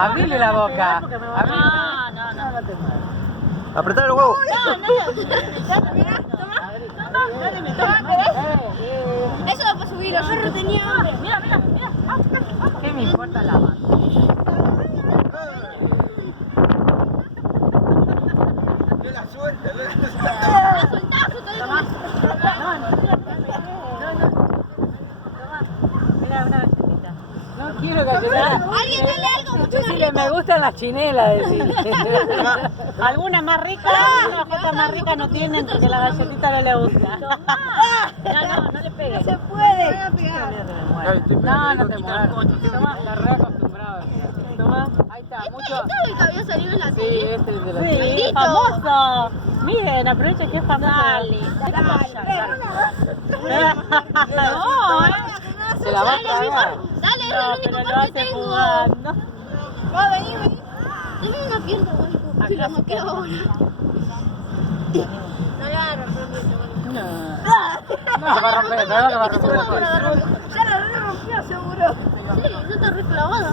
Abrile la boca. No, no te muevas. Apretá el huevo. Eso lo puedo subir, yo retenía hambre. Mira. ¿Qué me importa la mano? No la suelta, no la suelta. Mira, una galletita. No quiero galletas. Alguien dale algo mucho más Decirle, rico. me gustan las chinelas, decirle. Alguna más rica, una ojota más rica no tienen porque la galletita no le gusta. No le pegues. Se puede. No, no te muevas. Toma, está re acostumbrado. Toma, ahí está, mucho. ¿Este es el que había salido en la Sí, tele? este es el de la Sí, Maldito. famoso. Miren, aprovechen que es famoso. Dale. No, Se la va a tragar. Dale, es no, el único pero lo pan que hace tengo. jugando. Va, vení. Dame una pierna, güey. Si la moqueo ahora. No le va a romper un diente, güey. No. No se va a romper, no se va a romper. Ya la rompió, seguro. Sí, no está reclavado.